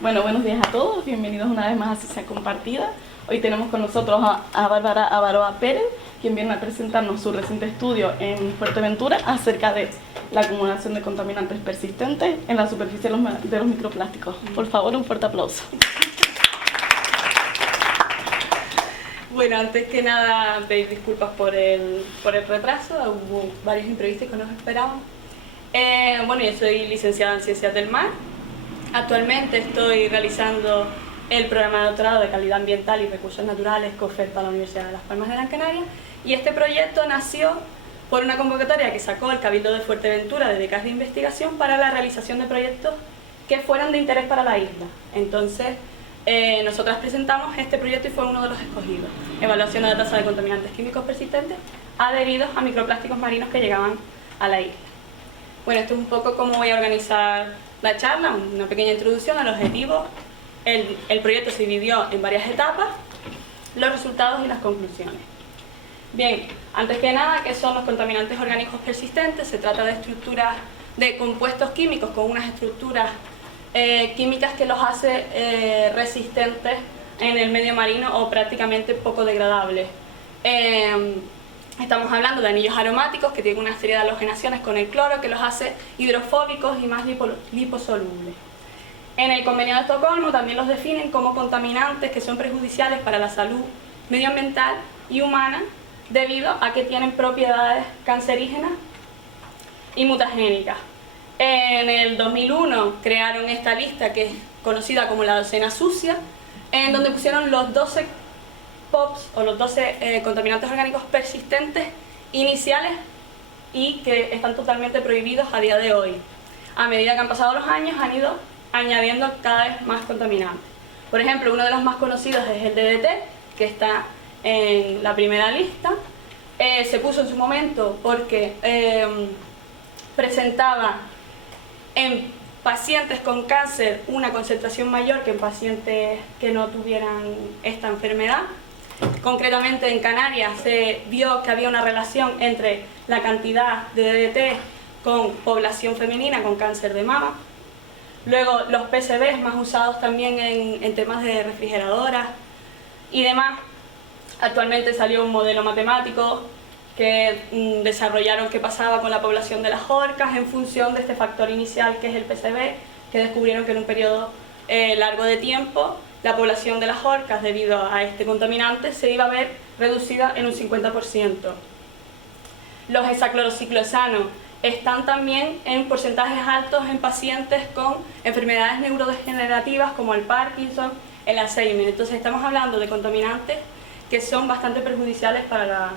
Bueno, buenos días a todos, bienvenidos una vez más a Ciencia Compartida. Hoy tenemos con nosotros a Bárbara Avaroa Pérez, quien viene a presentarnos su reciente estudio en Fuerteventura acerca de la acumulación de contaminantes persistentes en la superficie de los microplásticos. Por favor, un fuerte aplauso. Bueno, antes que nada pedir disculpas por el retraso, hubo varios imprevistos que nos esperaban. Bueno, yo soy licenciada en Ciencias del Mar. Actualmente estoy realizando el programa de doctorado de Calidad Ambiental y Recursos Naturales que oferta la Universidad de Las Palmas de Gran Canaria, y este proyecto nació por una convocatoria que sacó el Cabildo de Fuerteventura de becas de investigación para la realización de proyectos que fueran de interés para la isla. Entonces, nosotras presentamos este proyecto y fue uno de los escogidos. Evaluación de la tasa de contaminantes químicos persistentes adheridos a microplásticos marinos que llegaban a la isla. Bueno, esto es un poco cómo voy a organizar la charla, una pequeña introducción al objetivo. El proyecto se dividió en varias etapas, los resultados y las conclusiones. Bien, antes que nada, ¿qué son los contaminantes orgánicos persistentes? Se trata de estructuras, de compuestos químicos con unas estructuras químicas que los hace resistentes en el medio marino o prácticamente poco degradables. Estamos hablando de anillos aromáticos que tienen una serie de halogenaciones con el cloro que los hace hidrofóbicos y más liposolubles. En el Convenio de Estocolmo también los definen como contaminantes que son perjudiciales para la salud medioambiental y humana debido a que tienen propiedades cancerígenas y mutagénicas. En el 2001 crearon esta lista que es conocida como la docena sucia, en donde pusieron los 12 POPs o los 12 contaminantes orgánicos persistentes iniciales y que están totalmente prohibidos a día de hoy. A medida que han pasado los años han ido añadiendo cada vez más contaminantes. Por ejemplo, uno de los más conocidos es el DDT, que está en la primera lista. Se puso en su momento porque presentaba en pacientes con cáncer una concentración mayor que en pacientes que no tuvieran esta enfermedad. Concretamente en Canarias se vio que había una relación entre la cantidad de DDT con población femenina con cáncer de mama. Luego los PCBs más usados también en temas de refrigeradoras y demás. Actualmente salió un modelo matemático que desarrollaron qué pasaba con la población de las orcas en función de este factor inicial que es el PCB, que descubrieron que en un periodo largo de tiempo la población de las orcas debido a este contaminante se iba a ver reducida en un 50%. Los hexaclorociclohesanos están también en porcentajes altos en pacientes con enfermedades neurodegenerativas como el Parkinson, el Alzheimer. Entonces estamos hablando de contaminantes que son bastante perjudiciales para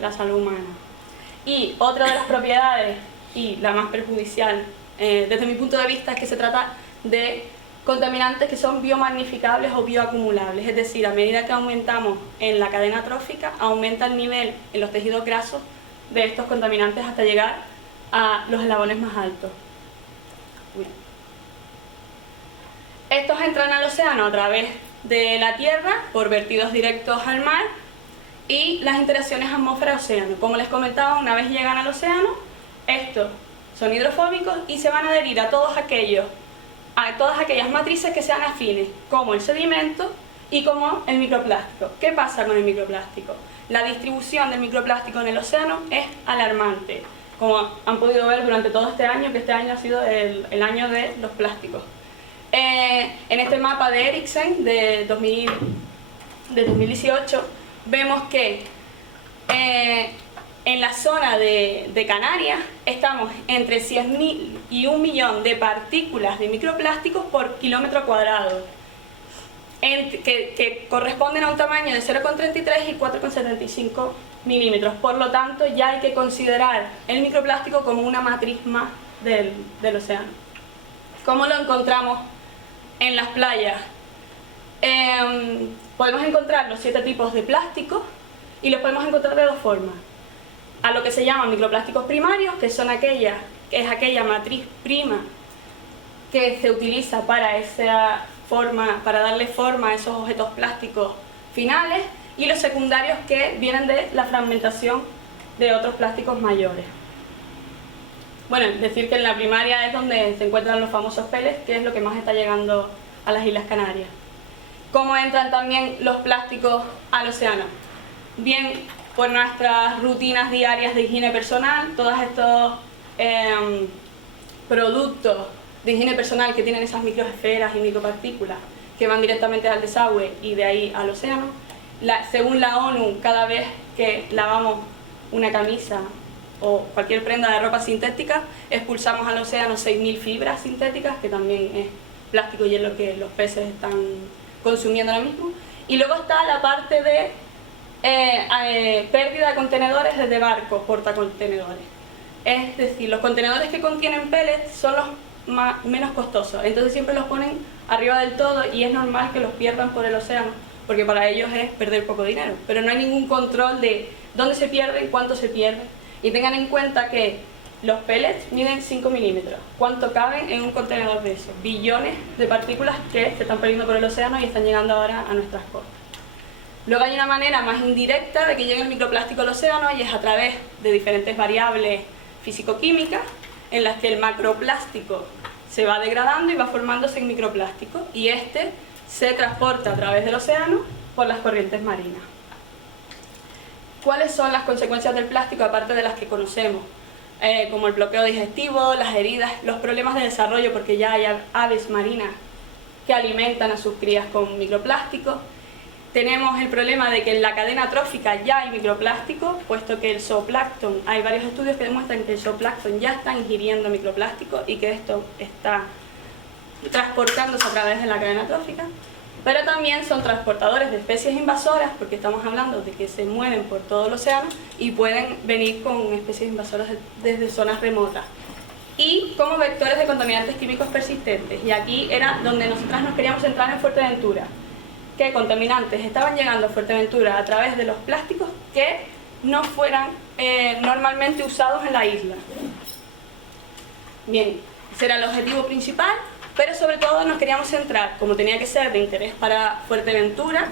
la salud humana. Y otra de las propiedades, y la más perjudicial desde mi punto de vista, es que se trata de contaminantes que son biomagnificables o bioacumulables, es decir, a medida que aumentamos en la cadena trófica, aumenta el nivel en los tejidos grasos de estos contaminantes hasta llegar a los eslabones más altos. Estos entran al océano a través de la Tierra por vertidos directos al mar y las interacciones atmósfera-océano. Como les comentaba, una vez llegan al océano, estos son hidrofóbicos y se van a adherir a todas aquellas matrices que sean afines, como el sedimento y como el microplástico. ¿Qué pasa con el microplástico? La distribución del microplástico en el océano es alarmante, como han podido ver durante todo este año, que este año ha sido el año de los plásticos. En este mapa de Ericsson de 2018 vemos que en la zona de Canarias estamos entre 100.000 y 1 millón de partículas de microplásticos por kilómetro cuadrado, que corresponden a un tamaño de 0,33 y 4,75 milímetros. Por lo tanto, ya hay que considerar el microplástico como una matriz más del océano. ¿Cómo lo encontramos en las playas? Podemos encontrar los 7 tipos de plásticos y los podemos encontrar de dos formas. A lo que se llaman microplásticos primarios, que es aquella matriz prima que se utiliza para darle forma a esos objetos plásticos finales, y los secundarios que vienen de la fragmentación de otros plásticos mayores. Bueno, decir que en la primaria es donde se encuentran los famosos pellets, que es lo que más está llegando a las Islas Canarias. ¿Cómo entran también los plásticos al océano? Bien, por nuestras rutinas diarias de higiene personal, todos estos productos de higiene personal que tienen esas microesferas y micropartículas que van directamente al desagüe y de ahí al océano. Según la ONU, cada vez que lavamos una camisa o cualquier prenda de ropa sintética, expulsamos al océano 6.000 fibras sintéticas, que también es plástico y es lo que los peces están consumiendo ahora mismo. Y luego está la parte de pérdida de contenedores desde barcos, portacontenedores. Es decir, los contenedores que contienen pellets son los menos costosos, entonces siempre los ponen arriba del todo y es normal que los pierdan por el océano, porque para ellos es perder poco dinero, pero no hay ningún control de dónde se pierde y cuánto se pierde. Y tengan en cuenta que los pellets miden 5 milímetros. ¿Cuánto caben en un contenedor de esos? Billones de partículas que se están perdiendo por el océano y están llegando ahora a nuestras costas. Luego hay una manera más indirecta de que llegue el microplástico al océano y es a través de diferentes variables físico-químicas en las que el macroplástico se va degradando y va formándose en microplástico y este se transporta a través del océano por las corrientes marinas. ¿Cuáles son las consecuencias del plástico aparte de las que conocemos? Como el bloqueo digestivo, las heridas, los problemas de desarrollo porque ya hay aves marinas que alimentan a sus crías con microplástico. Tenemos el problema de que en la cadena trófica ya hay microplástico, puesto que el zooplancton, hay varios estudios que demuestran que el zooplancton ya está ingiriendo microplástico y que esto está transportándose a través de la cadena trófica. Pero también son transportadores de especies invasoras, porque estamos hablando de que se mueven por todo el océano y pueden venir con especies invasoras desde zonas remotas. Y como vectores de contaminantes químicos persistentes. Y aquí era donde nosotras nos queríamos centrar en Fuerteventura. ¿Qué contaminantes estaban llegando a Fuerteventura a través de los plásticos que no fueran normalmente usados en la isla? Bien, ese era el objetivo principal. Pero sobre todo nos queríamos centrar, como tenía que ser de interés para Fuerteventura,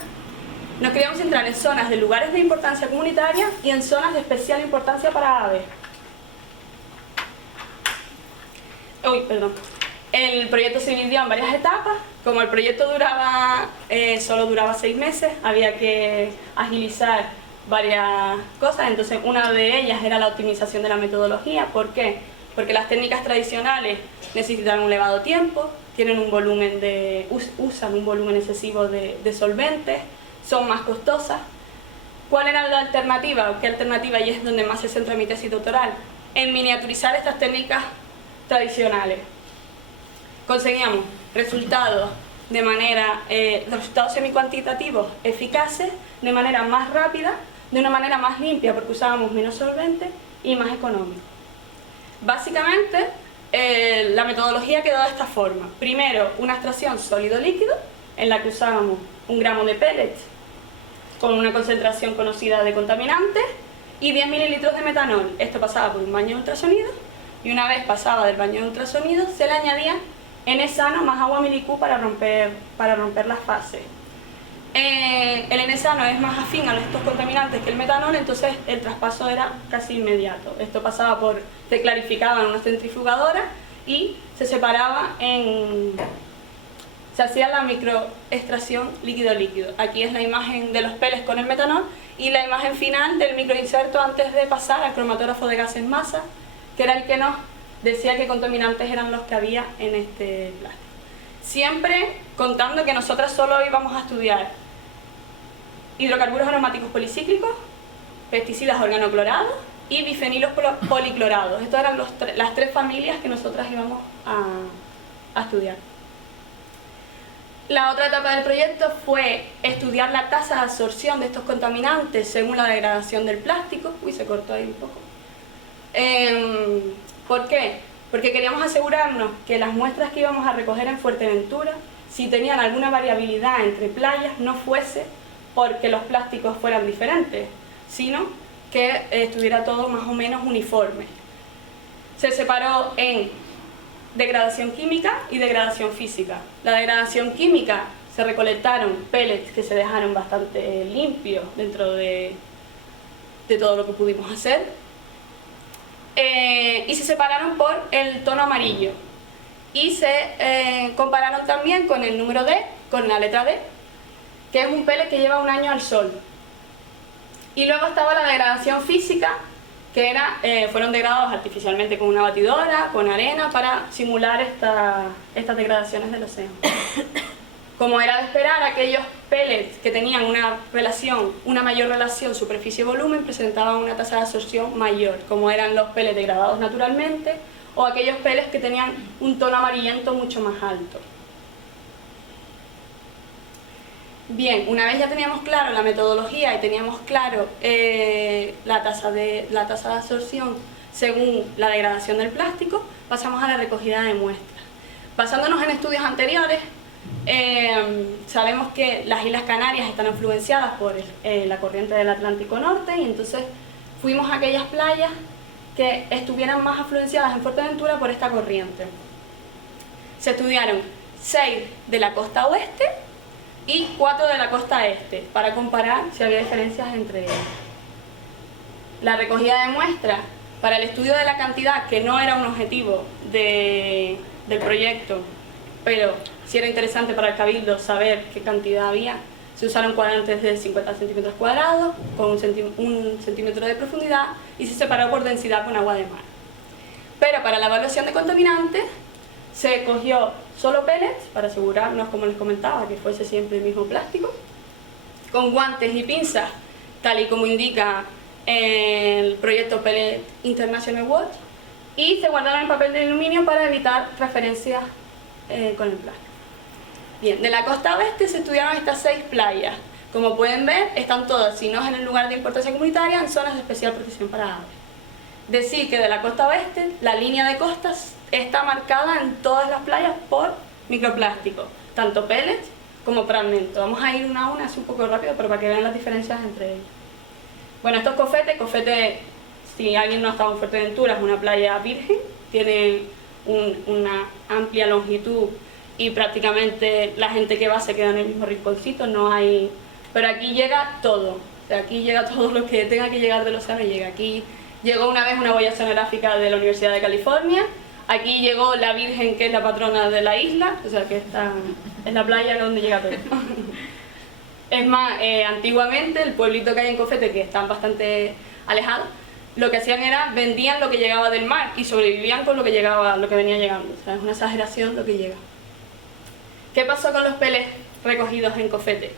nos queríamos centrar en zonas de lugares de importancia comunitaria y en zonas de especial importancia para aves. El proyecto se dividió en varias etapas. Como el proyecto solo duraba 6 meses, había que agilizar varias cosas. Entonces una de ellas era la optimización de la metodología. ¿Por qué? Porque las técnicas tradicionales necesitan un elevado tiempo, tienen usan un volumen excesivo de solventes, son más costosas. ¿Cuál era la alternativa? ¿Qué alternativa? Y es donde más se centra mi tesis doctoral, en miniaturizar estas técnicas tradicionales. Conseguíamos resultados resultados semicuantitativos eficaces, de manera más rápida, de una manera más limpia, porque usábamos menos solventes y más económico. Básicamente, la metodología quedó de esta forma. Primero, una extracción sólido-líquido, en la que usábamos 1 gramo de pellets con una concentración conocida de contaminantes y 10 mililitros de metanol. Esto pasaba por un baño de ultrasonido y una vez pasaba del baño de ultrasonido se le añadía N-sano más agua milicú para romper las fases. El N-sano es más afín a estos contaminantes que el metanol, entonces el traspaso era casi inmediato. Esto pasaba se clarificaba en una centrifugadora y se separaba se hacía la microextracción líquido-líquido. Aquí es la imagen de los pellets con el metanol y la imagen final del microinserto antes de pasar al cromatógrafo de gases masa, que era el que nos decía qué contaminantes eran los que había en este plástico. Siempre contando que nosotras solo íbamos a estudiar hidrocarburos aromáticos policíclicos, pesticidas organoclorados y bifenilos policlorados. Estas eran las 3 familias que nosotras íbamos a estudiar. La otra etapa del proyecto fue estudiar la tasa de absorción de estos contaminantes según la degradación del plástico. Uy, se cortó ahí un poco. ¿Por qué? Porque queríamos asegurarnos que las muestras que íbamos a recoger en Fuerteventura, si tenían alguna variabilidad entre playas, no fuese porque los plásticos fueran diferentes, sino que estuviera todo más o menos uniforme. Se separó en degradación química y degradación física. La degradación química, se recolectaron pellets que se dejaron bastante limpios dentro de todo lo que pudimos hacer, y se separaron por el tono amarillo. y se compararon también con el número D, con la letra D, que es un pellet que lleva un año al sol. Y luego estaba la degradación física, que fueron degradados artificialmente con una batidora, con arena, para simular estas degradaciones del océano. Como era de esperar, aquellos pellets que tenían una mayor relación superficie-volumen presentaban una tasa de absorción mayor, como eran los pellets degradados naturalmente, o aquellos pellets que tenían un tono amarillento mucho más alto. Bien, una vez ya teníamos claro la metodología y teníamos claro la tasa de absorción según la degradación del plástico, pasamos a la recogida de muestras. Basándonos en estudios anteriores, sabemos que las Islas Canarias están influenciadas por la corriente del Atlántico Norte, y entonces fuimos a aquellas playas que estuvieran más influenciadas en Fuerteventura por esta corriente. Se estudiaron 6 de la costa oeste y 4 de la costa este, para comparar si había diferencias entre ellas. La recogida de muestras para el estudio de la cantidad, que no era un objetivo del proyecto, pero sí era interesante para el Cabildo saber qué cantidad había, se usaron cuadrantes de 50 centímetros cuadrados, con un centímetro de profundidad, y se separó por densidad con agua de mar. Pero para la evaluación de contaminantes, se cogió solo pellets, para asegurarnos, como les comentaba, que fuese siempre el mismo plástico, con guantes y pinzas, tal y como indica el proyecto Pellet International Watch, y se guardaron en papel de aluminio para evitar transferencias con el plástico. Bien, de la costa oeste se estudiaron estas 6 playas. Como pueden ver, están todas, si no es en el lugar de importancia comunitaria, en zonas de especial protección para aves. Decir que de la costa oeste, la línea de costas está marcada en todas las playas por microplástico, tanto pellets como fragmentos. Vamos a ir una a una, así un poco rápido, pero para que vean las diferencias entre ellos. Bueno, estos Cofete, si alguien no ha estado en Fuerteventura, es una playa virgen, tiene una amplia longitud y prácticamente la gente que va se queda en el mismo rinconcito, no hay... Pero aquí llega todo, o sea, aquí llega todo lo que tenga que llegar del océano, llega aquí. Llegó una vez una boya oceanográfica de la Universidad de California, aquí llegó la Virgen, que es la patrona de la isla, o sea que esta es la playa donde llega todo. Es más, antiguamente el pueblito que hay en Cofete, que están bastante alejados, lo que hacían era vendían lo que llegaba del mar y sobrevivían con lo que venía llegando, o sea, es una exageración lo que llega. ¿Qué pasó con los pellets recogidos en Cofete?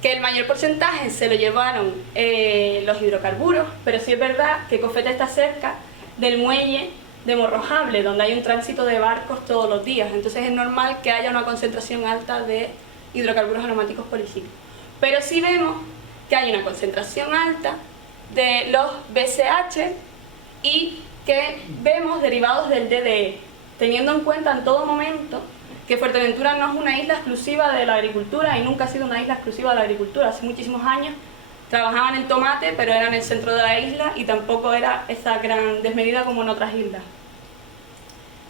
Que el mayor porcentaje se lo llevaron los hidrocarburos, pero sí es verdad que Cofete está cerca del muelle de Morrojable, donde hay un tránsito de barcos todos los días, entonces es normal que haya una concentración alta de hidrocarburos aromáticos policíclicos. Pero sí vemos que hay una concentración alta de los BCH y que vemos derivados del DDE, teniendo en cuenta en todo momento que Fuerteventura no es una isla exclusiva de la agricultura y nunca ha sido una isla exclusiva de la agricultura. Hace muchísimos años trabajaban en tomate, pero era en el centro de la isla y tampoco era esa gran desmedida como en otras islas.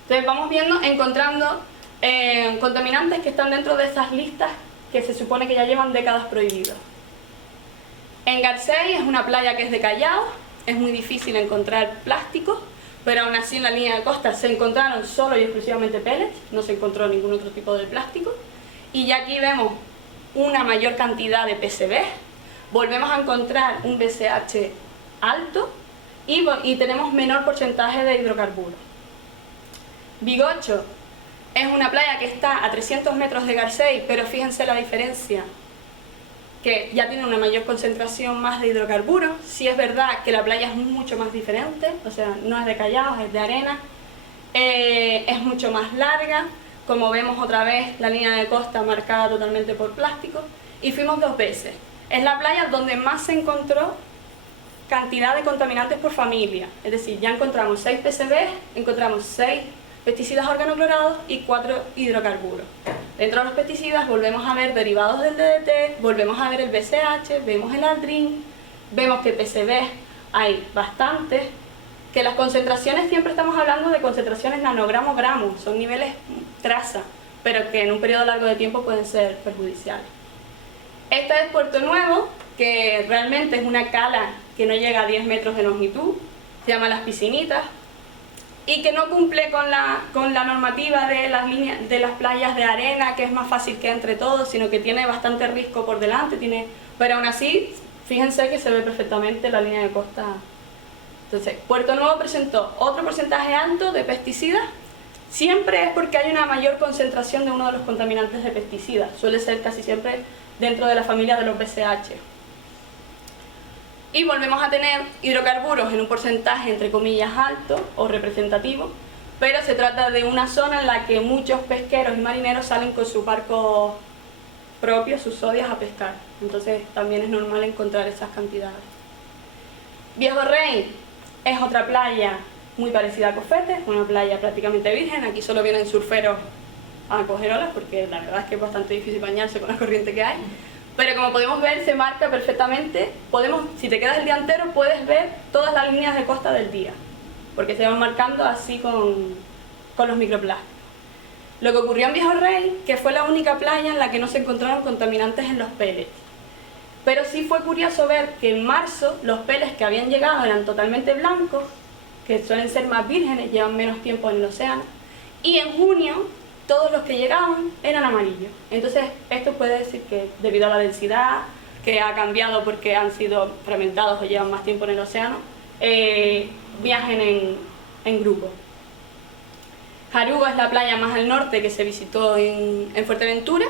Entonces vamos encontrando contaminantes que están dentro de esas listas que se supone que ya llevan décadas prohibidos. En Garcés es una playa que es de Callao, es muy difícil encontrar plásticos, pero aún así en la línea de costa se encontraron solo y exclusivamente pellets, no se encontró ningún otro tipo de plástico. Y ya aquí vemos una mayor cantidad de PCB, volvemos a encontrar un BCH alto y tenemos menor porcentaje de hidrocarburos. Bigocho es una playa que está a 300 metros de Garcés, pero fíjense la diferencia, que ya tiene una mayor concentración más de hidrocarburos. Sí es verdad que la playa es mucho más diferente, o sea, no es de Callao, es de arena, es mucho más larga, como vemos otra vez la línea de costa marcada totalmente por plástico, y fuimos 2 veces. Es la playa donde más se encontró cantidad de contaminantes por familia, es decir, ya encontramos 6 PCB, encontramos 6 pesticidas organoclorados y 4 hidrocarburos. Dentro de los pesticidas volvemos a ver derivados del DDT, volvemos a ver el BCH, vemos el aldrin, vemos que PCB hay bastantes, que las concentraciones siempre estamos hablando de concentraciones nanogramo-gramos, son niveles traza, pero que en un periodo largo de tiempo pueden ser perjudiciales. Esta es Puerto Nuevo, que realmente es una cala que no llega a 10 metros de longitud, se llama Las Piscinitas. y que no cumple con la normativa de las líneas de las playas de arena, que es más fácil que entre todos, sino que tiene bastante risco por delante, pero aún así, fíjense que se ve perfectamente la línea de costa. Entonces, Puerto Nuevo presentó otro porcentaje alto de pesticidas. Siempre es porque hay una mayor concentración de uno de los contaminantes de pesticidas. Suele ser casi siempre dentro de la familia de los BCH. Y volvemos a tener hidrocarburos en un porcentaje entre comillas alto o representativo, pero se trata de una zona en la que muchos pesqueros y marineros salen con su barco propio, sus zodias, a pescar. Entonces también es normal encontrar esas cantidades. Viejo Rey es otra playa muy parecida a Cofete, una playa prácticamente virgen. Aquí solo vienen surferos a coger olas porque la verdad es que es bastante difícil bañarse con la corriente que hay. Pero como podemos ver, se marca perfectamente. Si te quedas el día entero, puedes ver todas las líneas de costa del día, porque se van marcando así con los microplásticos. Lo que ocurrió en Viejo Rey, que fue la única playa en la que no se encontraron contaminantes en los pellets. Pero sí fue curioso ver que en marzo los pellets que habían llegado eran totalmente blancos, que suelen ser más vírgenes, llevan menos tiempo en el océano, y en junio todos los que llegaban eran amarillos. Entonces esto puede decir que debido a la densidad, que ha cambiado porque han sido fragmentados o llevan más tiempo en el océano, viajen en grupo. Jarugo es la playa más al norte que se visitó en Fuerteventura,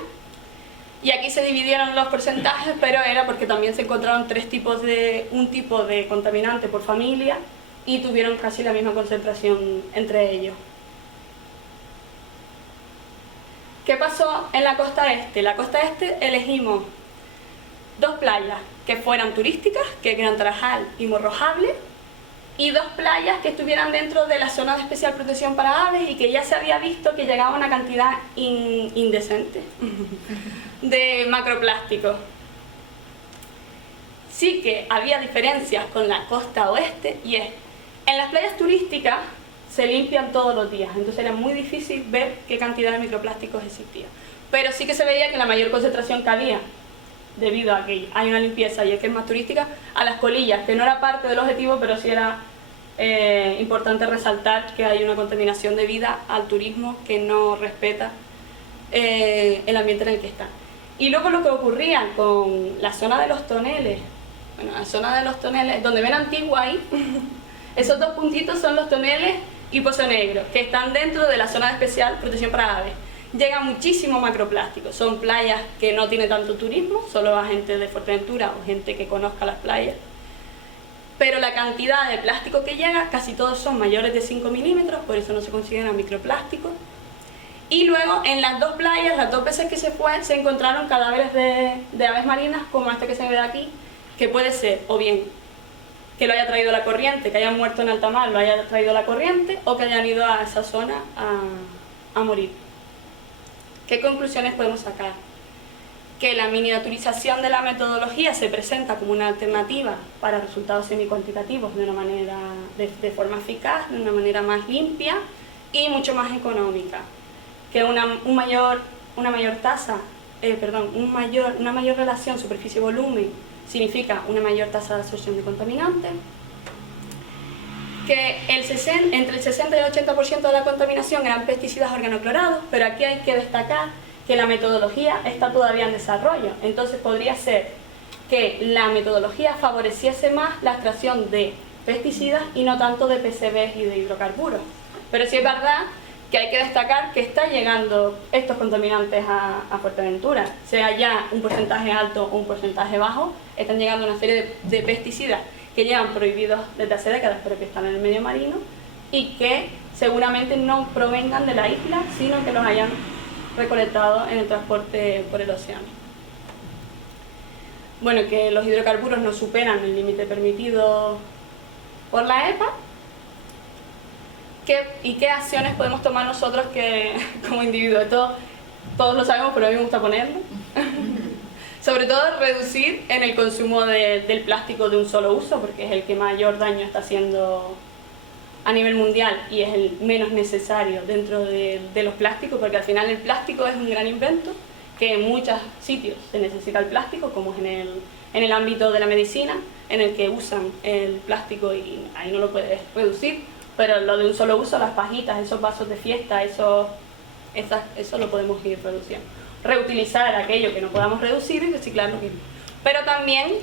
y aquí se dividieron los porcentajes, pero era porque también se encontraron un tipo de contaminante por familia y tuvieron casi la misma concentración entre ellos. ¿Qué pasó en la costa este? En la costa este elegimos dos playas que fueran turísticas, que eran Tarajal y Morrojable, y dos playas que estuvieran dentro de la zona de especial protección para aves y que ya se había visto que llegaba una cantidad indecente de macroplásticos. Sí que había diferencias con la costa oeste, y es, en las playas turísticas se limpian todos los días, entonces era muy difícil ver qué cantidad de microplásticos existía. Pero sí que se veía que la mayor concentración que había, debido a que hay una limpieza y es que es más turística, a las colillas, que no era parte del objetivo, pero sí era importante resaltar que hay una contaminación debida al turismo que no respeta el ambiente en el que está. Y luego lo que ocurría con la zona de los toneles, bueno, la zona de los toneles, donde ven Antigua ahí, esos dos puntitos son los toneles y Pozo Negro, que están dentro de la zona de especial protección para aves. Llega muchísimo macroplástico, son playas que no tienen tanto turismo, solo va gente de Fuerteventura o gente que conozca las playas. Pero la cantidad de plástico que llega, casi todos son mayores de 5 milímetros, por eso no se consideran microplásticos. Y luego en las dos playas, las dos veces que se fue, se encontraron cadáveres de aves marinas, como este que se ve aquí, que puede ser o bien que lo haya traído la corriente, que hayan muerto en alta mar, lo haya traído la corriente, o que hayan ido a esa zona a morir. ¿Qué conclusiones podemos sacar? Que la miniaturización de la metodología se presenta como una alternativa para resultados semi-cuantitativos de forma eficaz, de una manera más limpia y mucho más económica. Que una mayor relación superficie-volumen significa una mayor tasa de absorción de contaminantes. Que entre el 60 y el 80% de la contaminación eran pesticidas organoclorados, pero aquí hay que destacar que la metodología está todavía en desarrollo. Entonces podría ser que la metodología favoreciese más la extracción de pesticidas y no tanto de PCBs y de hidrocarburos. Pero sí es verdad que hay que destacar que están llegando estos contaminantes a Fuerteventura, sea ya un porcentaje alto o un porcentaje bajo, están llegando una serie de pesticidas que llevan prohibidos desde hace décadas, pero que están en el medio marino y que seguramente no provengan de la isla, sino que los hayan recolectado en el transporte por el océano. Bueno, que los hidrocarburos no superan el límite permitido por la EPA. ¿Y qué acciones podemos tomar nosotros como individuos? Todos lo sabemos, pero a mí me gusta ponerlo. Sobre todo reducir en el consumo del plástico de un solo uso, porque es el que mayor daño está haciendo a nivel mundial y es el menos necesario dentro de los plásticos, porque al final el plástico es un gran invento, que en muchos sitios se necesita el plástico, como es en el ámbito de la medicina, en el que usan el plástico y ahí no lo puedes reducir, Pero lo de un solo uso, las pajitas, esos vasos de fiesta, eso lo podemos ir reduciendo. Reutilizar aquello que no podamos reducir y reciclar lo mismo. Pero también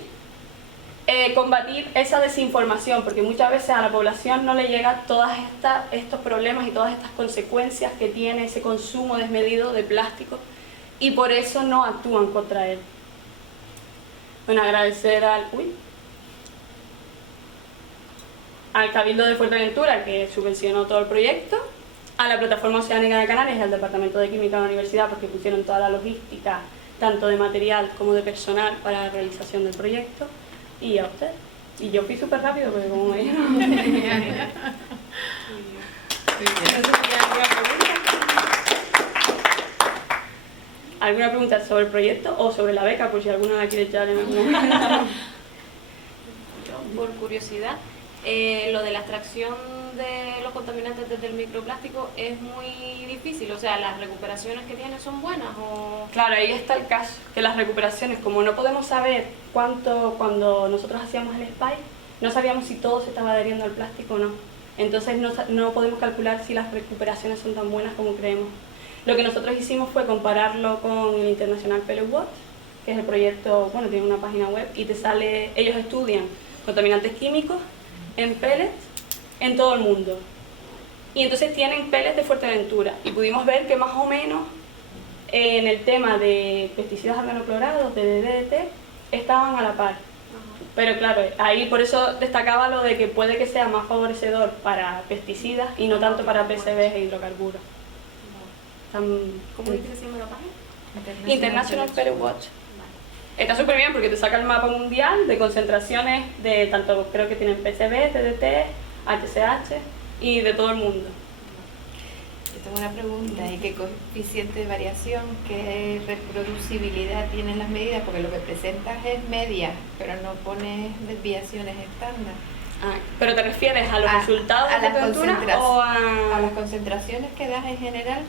combatir esa desinformación, porque muchas veces a la población no le llegan todos estos problemas y todas estas consecuencias que tiene ese consumo desmedido de plástico y por eso no actúan contra él. Bueno, agradecer al Cabildo de Fuerteventura, que subvencionó todo el proyecto, a la Plataforma Oceánica de Canarias y al Departamento de Química de la Universidad, porque pusieron toda la logística, tanto de material como de personal, para la realización del proyecto, y a usted. Y yo fui súper rápido, porque como ella no... ¿Alguna pregunta sobre el proyecto o sobre la beca, por si alguno la quiere echar en alguna? Por curiosidad, lo de la extracción de los contaminantes desde el microplástico es muy difícil, o sea, ¿las recuperaciones que tiene son buenas o...? Claro, ahí está el caso, que las recuperaciones, como no podemos saber cuánto, cuando nosotros hacíamos el SPY, no sabíamos si todo se estaba adheriendo al plástico o no. Entonces no podemos calcular si las recuperaciones son tan buenas como creemos. Lo que nosotros hicimos fue compararlo con el International Pellet Watch, que es el proyecto, bueno, tiene una página web y te sale, ellos estudian contaminantes químicos en pellets en todo el mundo. Y entonces tienen pellets de Fuerteventura y pudimos ver que más o menos en el tema de pesticidas organoclorados, de DDT, estaban a la par. Pero claro, ahí por eso destacaba lo de que puede que sea más favorecedor para pesticidas y no tanto para PCBs e hidrocarburos. ¿Cómo dice que se llama la página? International Pellet Watch. Está súper bien porque te saca el mapa mundial de concentraciones de tanto, creo que tienen PCB, DDT, HCH y de todo el mundo. Yo tengo una pregunta, ¿y qué coeficiente de variación, qué reproducibilidad tienen las medidas? Porque lo que presentas es media, pero no pones desviaciones estándar. ¿Pero te refieres a los resultados de Fuerteventura o a las concentraciones que das en general?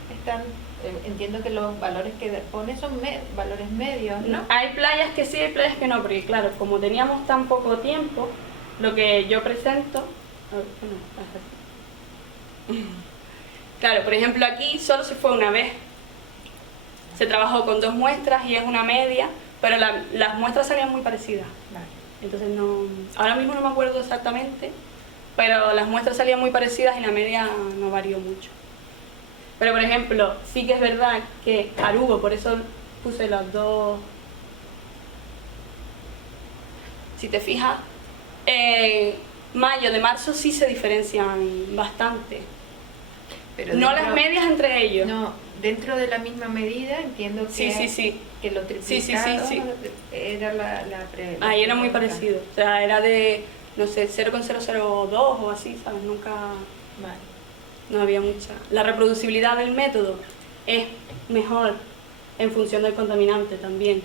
Entiendo que los valores que pones son valores medios, ¿no? Hay playas que sí, hay playas que no, porque claro, como teníamos tan poco tiempo, lo que yo presento... Claro, por ejemplo aquí solo se fue una vez. Se trabajó con 2 muestras y es una media, pero las muestras salían muy parecidas. Vale. Entonces no, ahora mismo no me acuerdo exactamente, pero las muestras salían muy parecidas y la media no varió mucho. Pero por ejemplo, sí que es verdad que Arugo, por eso puse las dos, si te fijas, mayo de marzo sí se diferencian bastante. Pero no las medias entre ellos. No, dentro de la misma medida entiendo que, que lo triplicado era la ahí era muy parecido, o sea, era de, no sé, 0,002 o así, ¿sabes? Nunca... Vale. No había mucha. La reproducibilidad del método es mejor en función del contaminante también.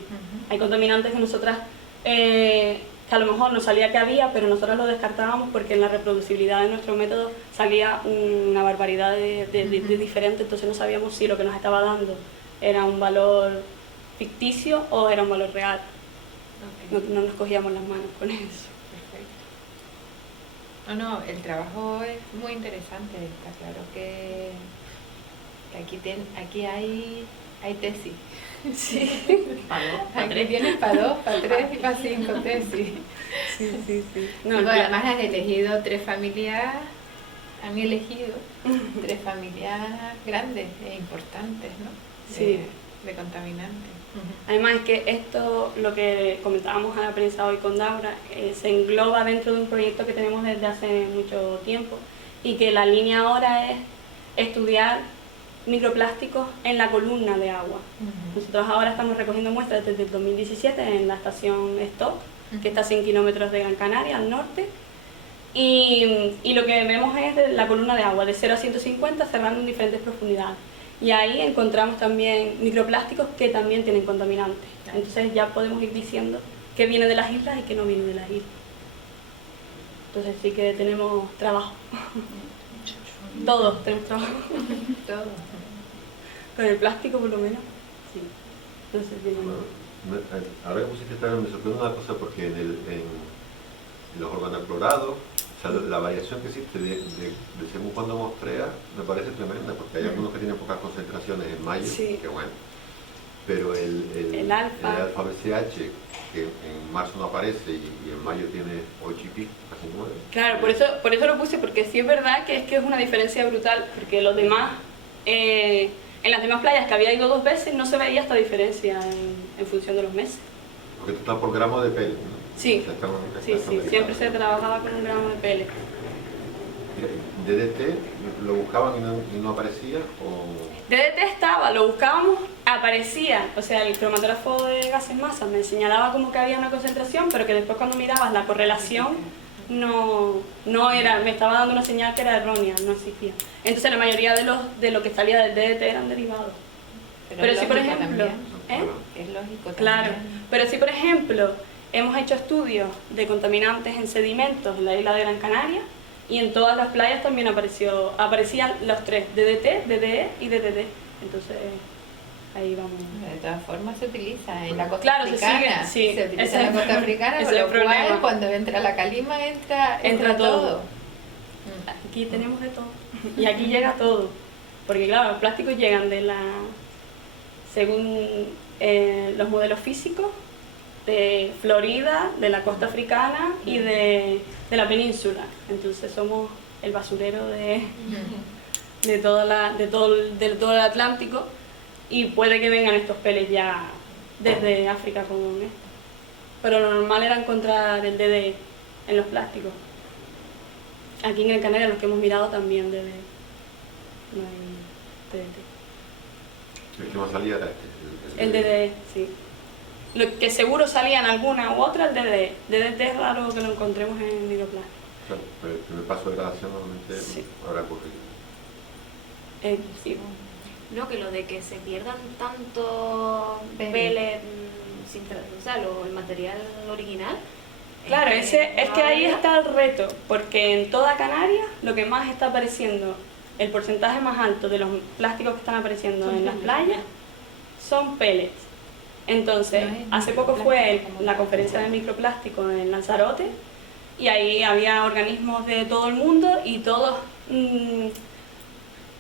Hay contaminantes que nosotras, que a lo mejor no salía que había, pero nosotros lo descartábamos porque en la reproducibilidad de nuestro método salía una barbaridad de diferente, entonces no sabíamos si lo que nos estaba dando era un valor ficticio o era un valor real. Okay. No nos cogíamos las manos con eso. No, el trabajo es muy interesante, está claro que aquí hay tesis. Sí. Aquí tienes para 2, para 3 y para 5 tesis. Sí. No, bueno, además has elegido 3 familias, han elegido 3 familias grandes e importantes, ¿no? Sí. De contaminantes. Además es que esto, lo que comentábamos a la prensa hoy con Daura, se engloba dentro de un proyecto que tenemos desde hace mucho tiempo y que la línea ahora es estudiar microplásticos en la columna de agua. Nosotros ahora estamos recogiendo muestras desde el 2017 en la estación Stock, que está a 100 kilómetros de Gran Canaria, al norte, y lo que vemos es la columna de agua de 0 a 150 cerrando en diferentes profundidades. Y ahí encontramos también microplásticos que también tienen contaminantes. Entonces ya podemos ir diciendo qué viene de las islas y qué no viene de las islas. Entonces sí que tenemos trabajo. Todos tenemos trabajo. Todos. Con el plástico por lo menos. Sí. Entonces, ahora que pusiste tal, me sorprende una cosa porque en los organoclorados O sea, la variación que existe de según cuando mostrea me parece tremenda, porque hay algunos que tienen pocas concentraciones en mayo, Sí. que bueno. Pero el alfa BCH, que en marzo no aparece y en mayo tiene 8 y pico, casi 9. Claro, por eso lo puse, porque sí es verdad que es una diferencia brutal, porque los demás, en las demás playas que había ido 2 veces no se veía esta diferencia en función de los meses. Porque esto está por gramo de pelo, ¿no? Sí, O sea, sí, siempre se trabajaba con un gramo de pele. ¿DDT lo buscaban y no aparecía? ¿O? DDT estaba, lo buscábamos, aparecía, o sea, el cromatógrafo de gases masa me señalaba como que había una concentración, pero que después cuando mirabas la correlación no era, me estaba dando una señal que era errónea, no existía. Entonces la mayoría de lo que salía del DDT eran derivados. Pero es si por lógico ejemplo, también. Es lógico claro, también. pero si por ejemplo hemos hecho estudios de contaminantes en sedimentos en la isla de Gran Canaria y en todas las playas también aparecían los 3, DDT, DDE y DDD. Entonces ahí vamos. De todas formas se utiliza en la costa Claro, africana. sí, Se utiliza ese en la costa africana, ese con es lo el problema. cual cuando entra la calima entra todo. Aquí tenemos de todo. Y aquí llega todo. Porque claro, los plásticos llegan según los modelos físicos, de Florida, de la costa africana y de la península. Entonces somos el basurero de todo el Atlántico, y puede que vengan estos peles ya desde África con esto. Pero lo normal era encontrar el DDE en los plásticos. Aquí en Gran Canaria, los que hemos mirado también DDE. No hay DDT. El que más salía era El DDE, sí. Lo que seguro salía en alguna u otra, el DDE. DDT es raro que lo encontremos en hidroplástico. Claro, pero el primer paso de gradación normalmente Sí. habrá ocurrido. Sí. No, que lo de que se pierdan tanto pellet, o sea, el material original. Claro, es que ahí está está el reto, porque en toda Canarias lo que más está apareciendo, el porcentaje más alto de los plásticos que están apareciendo en las playas son pellets. Entonces, hace poco fue la conferencia de microplástico en Lanzarote y ahí había organismos de todo el mundo y todos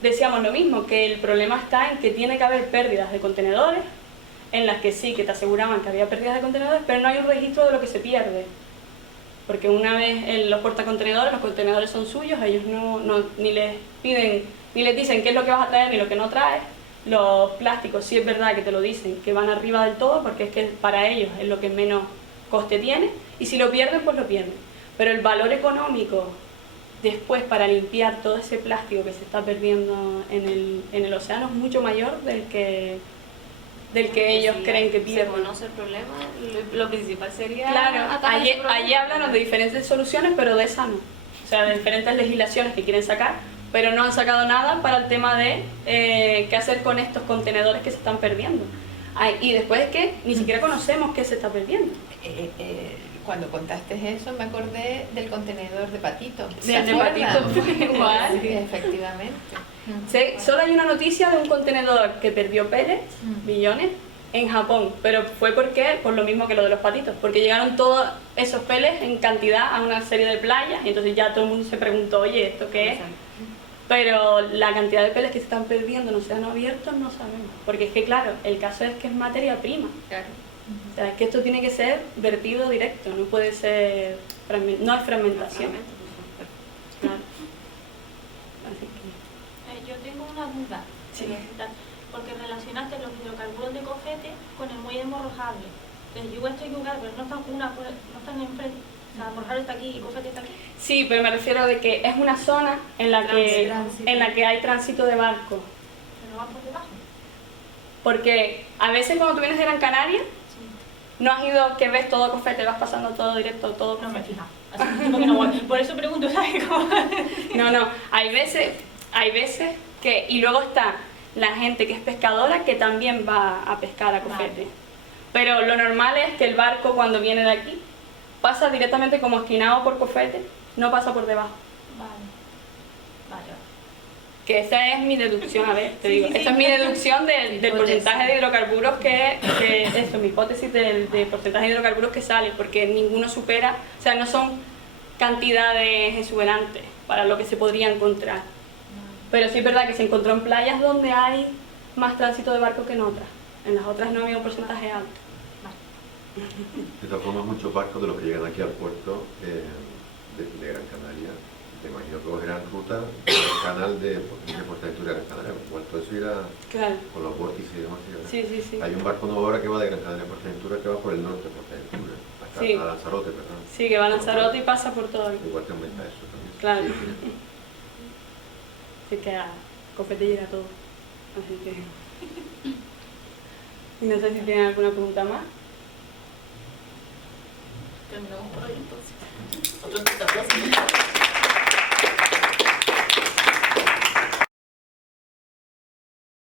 decíamos lo mismo, que el problema está en que tiene que haber pérdidas de contenedores, en las que sí, que te aseguraban que había pérdidas de contenedores, pero no hay un registro de lo que se pierde. Porque una vez los portacontenedores, los contenedores son suyos, ellos ni les piden, ni les dicen qué es lo que vas a traer ni lo que no traes. Los plásticos sí es verdad que te lo dicen, que van arriba del todo, porque es que para ellos es lo que menos coste tiene, y si lo pierden, pues lo pierden. Pero el valor económico después para limpiar todo ese plástico que se está perdiendo en el océano es mucho mayor del que ellos creen que pierden. Se conoce el problema, lo principal sería... Claro, atajar ese problema. allí hablaron de diferentes soluciones, pero de esa no. O sea, de diferentes legislaciones que quieren sacar, pero no han sacado nada para el tema de qué hacer con estos contenedores que se están perdiendo. Y después es que ni siquiera conocemos qué se está perdiendo. Cuando contaste eso me acordé del contenedor de Patito. Del de Patito fue igual. Sí, efectivamente. Sí, solo hay una noticia de un contenedor que perdió pellets, millones, en Japón, pero fue por lo mismo que lo de los patitos, porque llegaron todos esos pellets en cantidad a una serie de playas y entonces ya todo el mundo se preguntó, oye, ¿esto qué es? Pero la cantidad de pellets que se están perdiendo en océanos abiertos no sabemos, porque es que claro, el caso es que es materia prima. Claro. O sea, es que esto tiene que ser vertido directo, no puede ser, no hay fragmentación. Claro. Así que... Yo tengo una duda, Sí. porque relacionaste los hidrocarburos de cofete con el muelle morrojable. Entonces, yo estoy equivocada, pero no están enfrente. O sea, morrojable está aquí y cofete está aquí. Sí, pero me refiero de que es una zona en la que hay tránsito de barcos. Pero van por debajo. Porque a veces cuando tú vienes de Gran Canaria, no has ido que ves todo cofete, vas pasando todo directo, todo No me he cofete. fijado. Así que no voy. Por eso pregunto, ¿sabes cómo? No, hay veces que, y luego está la gente que es pescadora que también va a pescar a cofete. Vale. Pero lo normal es que el barco cuando viene de aquí pasa directamente como esquinado por cofete, no pasa por debajo. Vale. Que esa es mi deducción, a ver, te Sí, digo, sí, esa sí. es mi deducción del Hipótesis. porcentaje de hidrocarburos eso, mi hipótesis del porcentaje de hidrocarburos que sale, porque ninguno supera, o sea, no son cantidades exuberantes para lo que se podría encontrar. Pero sí es verdad que se encontró en playas donde hay más tránsito de barcos que en otras. En las otras no había un porcentaje alto. De todas formas, muchos barcos de los que llegan aquí al puerto de Gran Canaria, te imagino que cogerán ruta del canal de Portaventura de Gran Canaria. Igual todo eso irá con los vórtices y demás. Sí. Hay un barco nuevo ahora que va de Gran Canaria a Portaventura que va por el norte de Portaventura, hasta a Lanzarote, perdón. Sí, que va a Lanzarote y pasa por todo. Igual te aumenta eso también. Claro. Sí. Así que a Cofete llega todo. Así que... Y no sé si tienen alguna pregunta más. Terminamos por hoy entonces. Otra invitación.